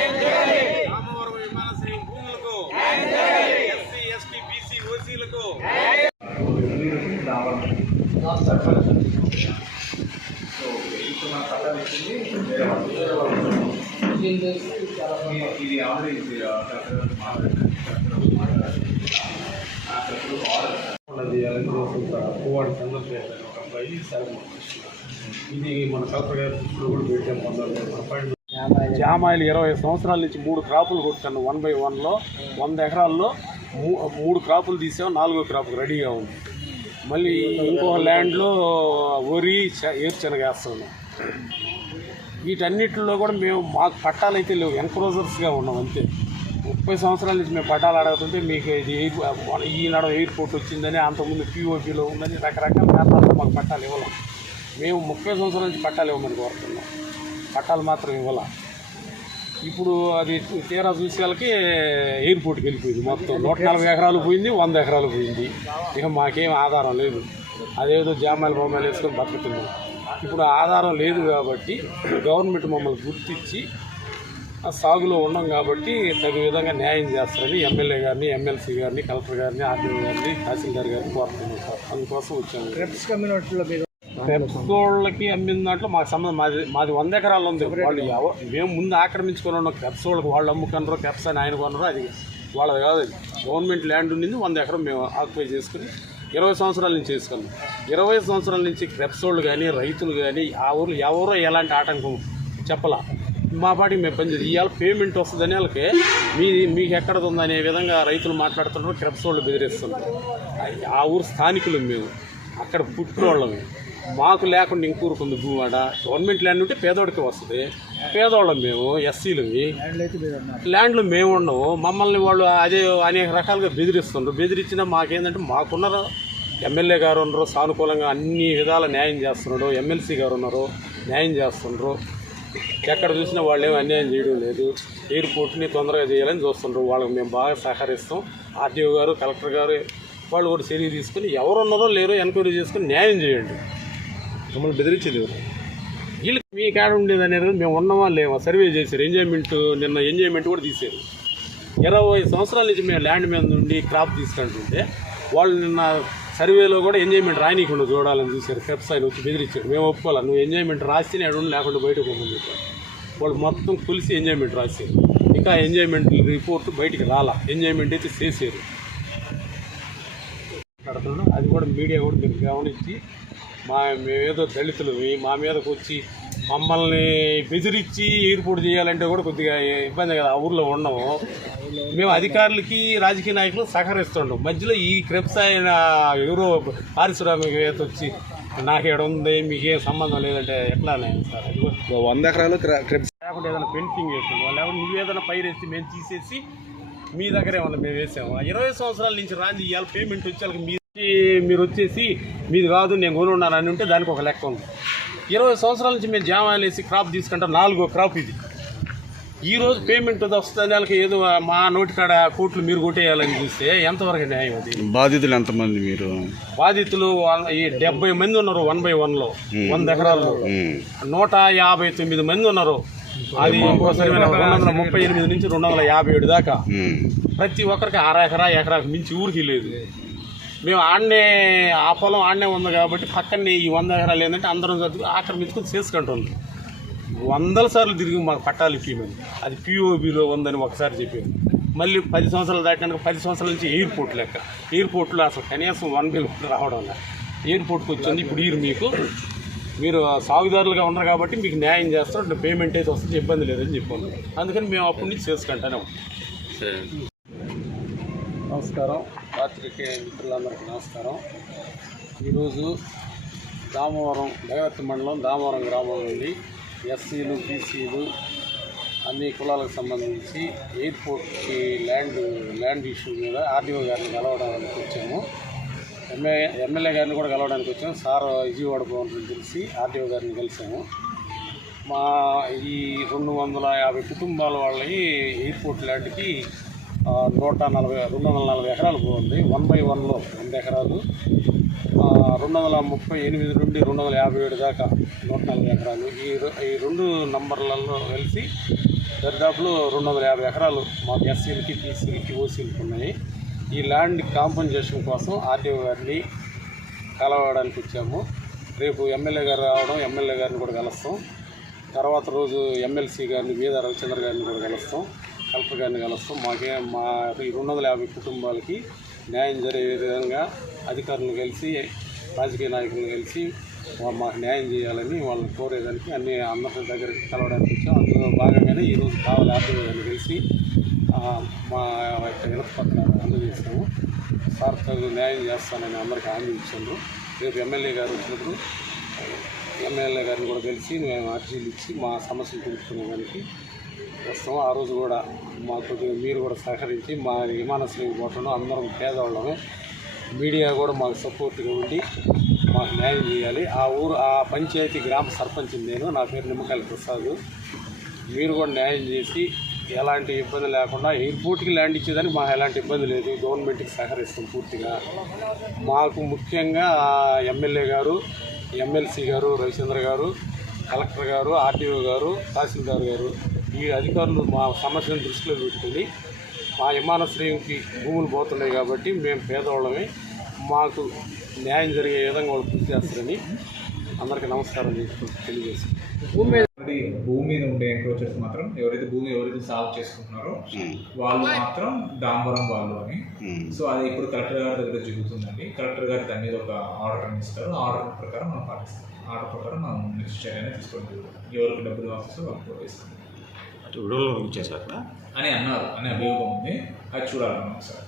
రామవరం విమానాశ్రయం భూములకు SC ST BC ఓసీలకు ఇది ఆల్రెడీ చేయాలని చూస్తుంటారు పువ్వాడు చంద్రశేఖర్ ఒక అబ్బాయి సగం ఇది మన కలెక్టర్ గారి దృష్టిలో కూడా పెట్టాం పొందాలి అపాయింట్మెంట్ జామాయిలు. ఇరవై సంవత్సరాల నుంచి మూడు క్రాపులు కొట్టాను వన్ బై వన్లో వంద ఎకరాల్లో మూ మూడు క్రాపులు తీసాం నాలుగో క్రాప్ రెడీగా ఉంది. మళ్ళీ ఇంకో ల్యాండ్లో వరి చ- వేస్తాను. వీటన్నిటిలో కూడా మేము మాకు పట్టాలైతే లేవు. ఎన్క్రోజర్స్గా ఉన్నాం అంతే. ముప్పై సంవత్సరాల నుంచి మేము పట్టాలు అడుగుతుంటే మీకు ఇది ఎయిర్ ఈనాడు ఎయిర్పోర్ట్ వచ్చిందని అంతకుముందు పీఓపీలో ఉందని రకరకాల కారణాలతో మాకు పట్టాలు ఇవ్వలేం. మేము ముప్పై సంవత్సరాల నుంచి పట్టాలు ఇవ్వమని కోరుతున్నాం. పట్టాలు మాత్రం ఇవ్వాల. ఇప్పుడు అది తీరా చూసే ఎయిర్పోర్ట్కి వెళ్ళిపోయింది మొత్తం. నూట నలభై ఎకరాలు పోయింది వంద ఎకరాలు పోయింది. ఇక మాకేం ఆధారం లేదు. అదేదో జామాయిలు బొమ్మాయిలు వేసుకొని బతుకుతున్నాం. ఇప్పుడు ఆధారం లేదు కాబట్టి గవర్నమెంట్ మమ్మల్ని గుర్తించి సాగులో ఉన్నాం కాబట్టి తగు విధంగా న్యాయం చేస్తారని ఎమ్మెల్యే గారిని ఎమ్మెల్సీ గారిని కలెక్టర్ గారిని ఆర్డీఓ గారిని తహసీల్దార్ గారిని కోరుతున్నాం సార్. అందుకోసం వచ్చాము. క్రెప్స్ క్రెప్సోళ్ళకి అమ్మిన దాంట్లో మాకు సంబంధం. మాది మాది వంద ఎకరాలు ఉంది. వాళ్ళు మేము ముందు ఆక్రమించుకొని ఉన్నాం. క్రెప్సోళ్ళకి వాళ్ళు అమ్ముకున్నారు క్రెప్స్ అని ఆయన కొన్నారు అది వాళ్ళది కాదు. గవర్నమెంట్ ల్యాండ్ ఉండింది వంద ఎకరం మేము ఆక్యుపై చేసుకుని ఇరవై సంవత్సరాల నుంచి చేసుకున్నాం. ఇరవై సంవత్సరాల నుంచి క్రెప్సోళ్ళు కానీ రైతులు కానీ ఆ ఊర్లో ఎవరో ఎలాంటి ఆటంకం చెప్పలా. మా పాటికి మేము పనిచేసి ఇవాళ పేమెంట్ వస్తుందని వాళ్ళకి మీ మీకు ఎక్కడ ఉందనే విధంగా రైతులు మాట్లాడుతున్నారు క్రెప్సోళ్ళు బెదిరిస్తున్నారు. ఆ- ఆ ఊరు స్థానికులు మేము. అక్కడ పుట్టినోళ్ళమే మాకు లేకుండా ఇంకూరుకుంది భూమి గవర్నమెంట్ ల్యాండ్ ఉంటే పేదోడికి వస్తుంది. పేదోళ్ళం మేము ఎస్సీలవి ల్యాండ్లు మేము ఉండవు మమ్మల్ని వాళ్ళు అదే అనేక రకాలుగా బెదిరిస్తుండ్రు. బెదిరించినా మాకేందంటే మాకున్నారు. ఎమ్మెల్యే గారు ఉన్నారు సానుకూలంగా అన్ని విధాల న్యాయం చేస్తున్నాడు. ఎమ్మెల్సీ గారు ఉన్నారు న్యాయం చేస్తుండ్రు. ఎక్కడ చూసినా వాళ్ళు ఏమి అన్యాయం చేయడం లేదు. ఎయిర్పోర్ట్ని తొందరగా చేయాలని చూస్తుండ్రు. వాళ్ళకి మేము బాగా సహకరిస్తాం. ఆర్టీఓ గారు కలెక్టర్ గారు వాళ్ళు కూడా చర్య తీసుకుని ఎవరున్నారో లేరో ఎంక్వైరీ చేసుకుని న్యాయం చేయండి. మమ్మల్ని బెదిరించింది వీళ్ళు వీళ్ళకి మీ కాడ ఉండేది అనేది మేము ఉన్నామా లేవా? సర్వే చేశారు. ఎంజాయ్మెంట్ నిన్న ఎంజాయ్మెంట్ కూడా తీశారు. ఇరవై సంవత్సరాల నుంచి మేము ల్యాండ్ మీద నుండి క్రాప్ తీసుకుంటుంటే వాళ్ళు నిన్న సర్వేలో కూడా ఎంజాయ్మెంట్ రానికుండా చూడాలని చూశారు. క్రెప్స్ ఆయన వచ్చి బెదిరించాడు మేము ఒప్పుకోవాలి? నువ్వు ఎంజాయ్మెంట్ రాస్తేనే అడుగు లేకుండా బయటకు పోమని చెప్పారు. వాళ్ళు మొత్తం కొలిసి ఎంజాయ్మెంట్ రాశారు. ఇంకా ఎంజాయ్మెంట్ రిపోర్ట్ బయటికి రాలా. ఎంజాయ్మెంట్ అయితే చేశారు. మాట్లాడుతున్నాడు అది కూడా మీడియా కూడా మీరు గమనించి మా మేమేదో దళితులు మా మీదకి వచ్చి మమ్మల్ని బెదిరించి ఎయిర్పోర్ట్ చేయాలంటే కూడా కొద్దిగా ఇబ్బంది కదా. ఆ ఊర్లో ఉండము మేము అధికారులకి రాజకీయ నాయకులు సహకరిస్తుండం మధ్యలో ఈ క్రెప్స్ ఆయన ఎవరో పారిశ్రామికవేత్త వచ్చి నాకేడ ఉంది? మీకేం సంబంధం లేదంటే ఎట్లా నేను సార్. అది వంద ఎకరాలు క్ర- క్రెప్స్ లేకుంటే ఏదైనా పెయింటింగ్ వేసాం వాళ్ళు ఎవరు నువ్వు ఏదైనా పైరు వేసి మేము తీసేసి మీ దగ్గర ఏమన్నా మేము వేసాము? ఇరవై సంవత్సరాల నుంచి రాంది ఇవాళ పేమెంట్ వచ్చేళ్ళకి మీ మీరు వచ్చేసి మీది కాదు నేను కొనున్నాను అని ఉంటే దానికి ఒక లెక్క ఉంది. ఇరవై సంవత్సరాల నుంచి మేము జామాలు వేసి క్రాప్ తీసుకుంటాం నాలుగో క్రాప్ ఇది. ఈ రోజు పేమెంట్ వస్తుంది వాళ్ళకి ఏదో మా నోటికాడ కోట్లు మీరు కొట్టేయాలని చూస్తే ఎంతవరకు న్యాయం అది? బాధితులు ఎంతమంది మీరు? బాధితులు ఈ డెబ్బై మంది ఉన్నారు వన్ బై వన్లో వంద ఎకరాల్లో. నూట యాభై తొమ్మిది మంది ఉన్నారు. అది ఇంకోసారి రెండు వందల ముప్పై ఎనిమిది నుంచి రెండు వందల యాభై ఏడు దాకా. ప్రతి ఒక్కరికి అర ఎకరా ఎకరాకు మించి ఊరికి లేదు. మేము ఆడనే ఆ పొలం ఆడనే ఉంది కాబట్టి పక్కనే ఈ వంద ఎకరాలు ఏంటంటే అందరం చదువు ఆక్రమించుకొని చేసుకుంటుంది వందల సార్లు తిరిగి మాకు పట్టాలు ఇప్పిమని అది పిఓబిలో ఉందని ఒకసారి చెప్పాను మళ్ళీ పది సంవత్సరాలు దాటినాక పది సంవత్సరాల నుంచి ఎయిర్పోర్ట్ లెక్క. ఎయిర్పోర్ట్లో అసలు కనీసం వన్ బిల్ రావడం లేదు. ఎయిర్పోర్ట్కి వచ్చింది ఇప్పుడు ఈరు మీకు. మీరు సాగుదారులుగా ఉన్నారు కాబట్టి మీకు న్యాయం చేస్తాం అంటే పేమెంట్ అయితే వస్తుంది ఇబ్బంది లేదని చెప్పాను. అందుకని మేము అప్పటి నుంచి చేసుకుంటానే ఉంటాం నమస్కారం. పాత్రికే మిత్రులందరికీ నమస్కారం. ఈరోజు దామవరం దైవత్వ మండలం దామవరం గ్రామం నుండి ఎస్సీలు బీసీలు అన్ని కులాలకు సంబంధించి ఎయిర్పోర్ట్కి ల్యాండ్ ల్యాండ్ ఇష్యూ మీద ఆర్డీఓ గారిని కలవడానికి వచ్చాము. ఎమ్మె ఎమ్మెల్యే గారిని కూడా కలవడానికి వచ్చాము. సార్ విజయవాడ భవన్ తెలిసి ఆర్డీఓ గారిని కలిసాము. మా ఈ రెండు వందల యాభై కుటుంబాల వాళ్ళకి ఎయిర్పోర్ట్ ల్యాండ్కి నూట నలభై రెండు వందల నలభై ఎకరాలు పోతుంది వన్ బై వన్లో రెండు ఎకరాలు. రెండు వందల ముప్పై ఎనిమిది నుండి రెండు వందల యాభై ఏడు దాకా నూట నలభై ఎకరాలు. ఈ ఈ రెండు నంబర్లలో కలిసి దరిదాపులు రెండు వందల యాభై ఎకరాలు మాకు ఎస్సీలకి బీసీలకి ఓసీలకి ఉన్నాయి. ఈ ల్యాండ్ కాంపన్సేషన్ కోసం ఆర్టీఓ గారిని కలవడానికి వచ్చాము. రేపు ఎమ్మెల్యే గారు రావడం ఎమ్మెల్యే గారిని కూడా కలుస్తాం. తర్వాత రోజు ఎమ్మెల్సీ గారిని వీద రవిచంద్ర గారిని కూడా కలుస్తాం. కలెక్టర్ గారిని కలుస్తాం. మాకే మా రెండు వందల యాభై కుటుంబాలకి న్యాయం జరిగే విధంగా అధికారులను కలిసి రాజకీయ నాయకులను కలిసి మాకు న్యాయం చేయాలని వాళ్ళని కోరేదానికి అన్ని అందరి దగ్గరికి కలవడానికి వచ్చాం. అందులో భాగంగానే ఈరోజు కావాలి ఆర్థిక గారిని కలిసి మా యొక్క వినతి అందజేసాము సార్ న్యాయం చేస్తానని అందరికీ హామీ ఇచ్చారు. రేపు ఎమ్మెల్యే గారు వచ్చినప్పుడు ఎమ్మెల్యే గారిని కూడా కలిసి మేము అర్జీలు ఇచ్చి మా సమస్యలు తెలుసుకునేదానికి వస్తాం ఆ రోజు కూడా మాకు మీరు కూడా సహకరించి మా విమానాశ్రయం పోవటం అందరం పేదవాళ్ళమే. మీడియా కూడా మాకు సపోర్ట్గా ఉండి మాకు న్యాయం చేయాలి. ఆ ఊరు ఆ పంచాయతీ గ్రామ సర్పంచ్ నేను నా పేరు నిమ్మకాయల ప్రసాద్. మీరు కూడా న్యాయం చేసి ఎలాంటి ఇబ్బంది లేకుండా ఎయిర్పోర్ట్కి ల్యాండ్ ఇచ్చేదానికి మాకు ఎలాంటి ఇబ్బంది లేదు. గవర్నమెంట్కి సహకరిస్తాం పూర్తిగా. మాకు ముఖ్యంగా ఎమ్మెల్యే గారు ఎమ్మెల్సీ గారు రవిచంద్ర గారు కలెక్టర్ గారు ఆర్టీఓ గారు తహసీల్దార్ గారు ఈ అధికారులు మా సమస్యను దృష్టిలో పెట్టుకుని మా విమానాశ్రయంకి భూములు పోతున్నాయి కాబట్టి మేము పేదవాళ్ళమే. మాకు న్యాయం జరిగే విధంగా వాళ్ళు కృషి చేస్తారని అందరికీ నమస్కారం తెలియజేస్తాను భూమి మీద భూమి మీద ఉండే ఎంక్రోచర్స్ మాత్రం ఎవరైతే భూమి ఎవరైతే సాల్వ్ చేసుకుంటున్నారో వాళ్ళు మాత్రం డాంబరం వాళ్ళు అని సో అది ఇప్పుడు కలెక్టర్ గారి దగ్గర జరుగుతుందండి. కలెక్టర్ గారు దాని మీద ఒక ఆర్డర్ ఇస్తారు ఆర్డర్ ప్రకారం మనం పాటిస్తాం. ఆర్డర్ ప్రకారం మనం నెక్స్ట్ చర్య అనేది తీసుకోవడం జరుగుతుంది ఎవరికి డబ్బులు కావాల్సో వాళ్ళకి కూడా అంటే విడుదల చేశాక అని అన్నారు అనే అభియోగం ఉంది. అది చూడాలి సార్